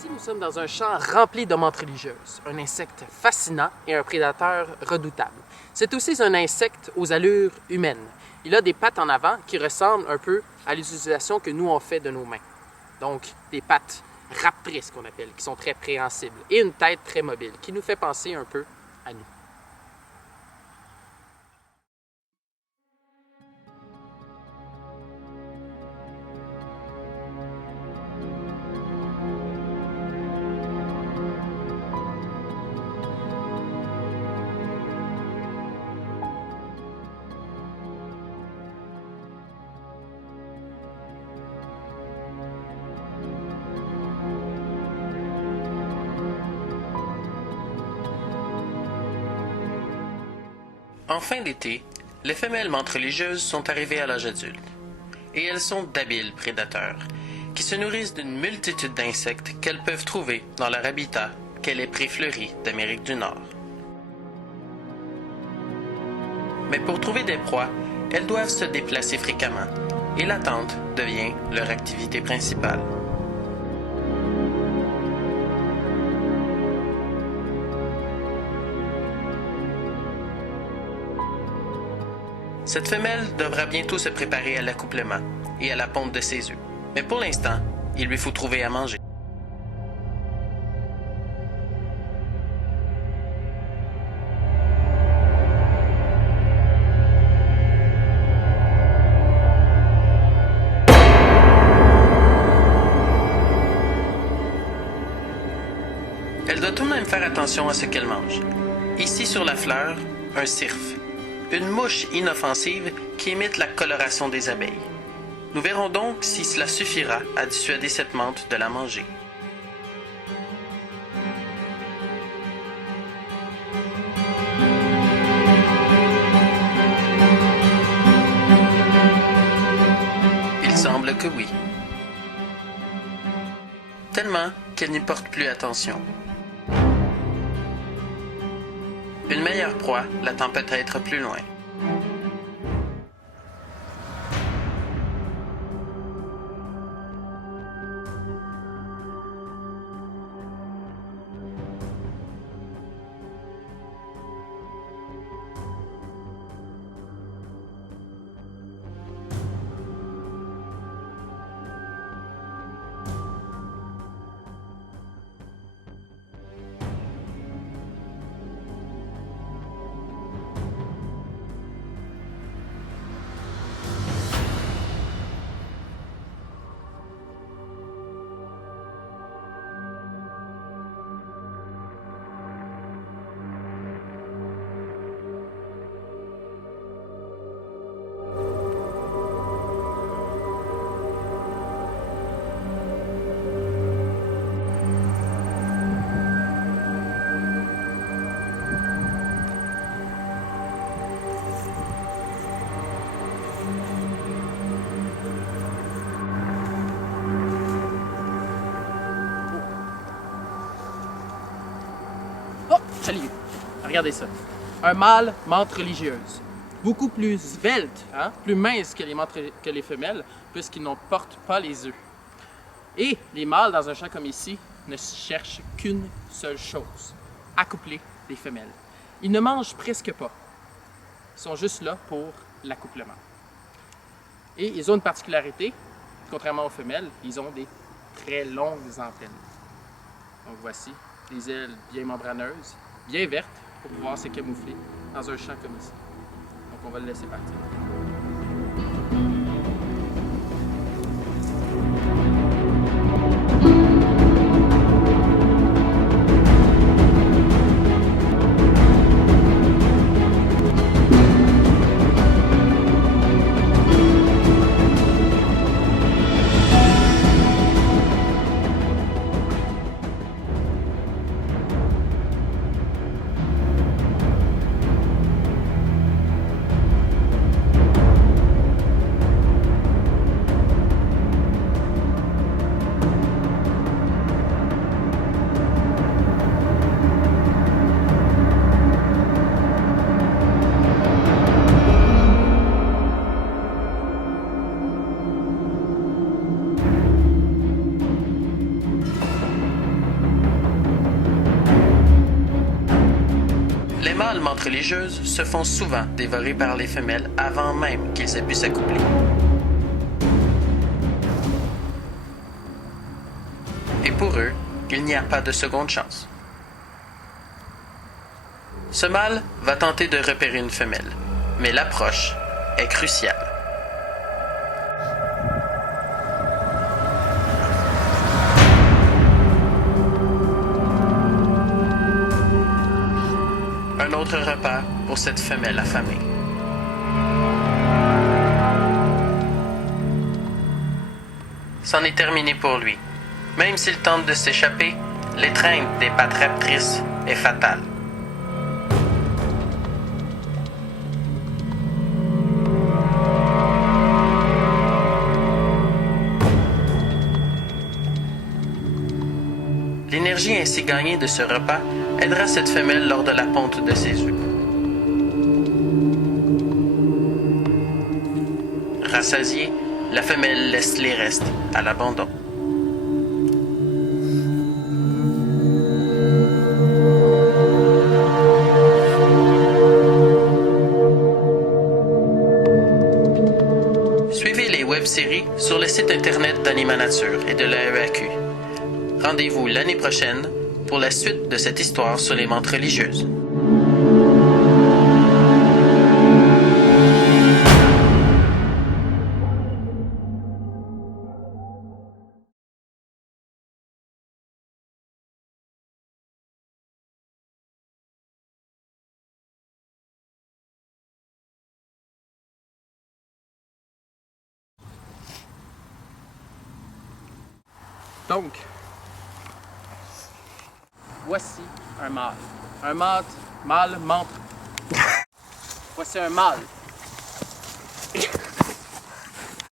Ici, nous sommes dans un champ rempli de menthes religieuses, un insecte fascinant et un prédateur redoutable. C'est aussi un insecte aux allures humaines. Il a des pattes en avant qui ressemblent un peu à l'utilisation que nous on fait de nos mains. Donc, des pattes raptrices qu'on appelle, qui sont très préhensibles, et une tête très mobile, qui nous fait penser un peu à nous. En fin d'été, les femelles menthes religieuses sont arrivées à l'âge adulte. Et elles sont d'habiles prédateurs, qui se nourrissent d'une multitude d'insectes qu'elles peuvent trouver dans leur habitat, qu'est les prés fleuris d'Amérique du Nord. Mais pour trouver des proies, elles doivent se déplacer fréquemment, et l'attente devient leur activité principale. Cette femelle devra bientôt se préparer à l'accouplement et à la ponte de ses œufs. Mais pour l'instant, il lui faut trouver à manger. Elle doit tout de même faire attention à ce qu'elle mange. Ici sur la fleur, un cirfe. Une mouche inoffensive qui imite la coloration des abeilles. Nous verrons donc si cela suffira à dissuader cette menthe de la manger. Il semble que oui. Tellement qu'elle n'y porte plus attention. Une meilleure proie l'attend peut-être plus loin. Oh, salut! Regardez ça. Un mâle menthe religieuse. Beaucoup plus svelte, plus mince que les femelles, puisqu'ils ne portent pas les œufs. Et les mâles, dans un champ comme ici, ne cherchent qu'une seule chose, accoupler les femelles. Ils ne mangent presque pas. Ils sont juste là pour l'accouplement. Et ils ont une particularité, contrairement aux femelles, ils ont des très longues antennes. Donc voici les ailes bien membraneuses, bien vertes, pour pouvoir se camoufler dans un champ comme ici. Donc on va le laisser partir. mâles menthes religieuses se font souvent dévorer par les femelles avant même qu'ils aient pu s'accoupler. Et pour eux, il n'y a pas de seconde chance. Ce mâle va tenter de repérer une femelle, mais l'approche est cruciale. Un autre repas pour cette femelle affamée. C'en est terminé pour lui. Même s'il tente de s'échapper, l'étreinte des pattes raptrices est fatale. L'énergie ainsi gagnée de ce repas aidera cette femelle lors de la ponte de ses œufs. Rassasiée, la femelle laisse les restes à l'abandon. Suivez les web-séries sur le site internet d'Anima Nature et de l'AEAQ. Rendez-vous l'année prochaine pour la suite de cette histoire sur les menthes religieuses. Donc, voici un mâle. Un mâle menthe. Voici un mâle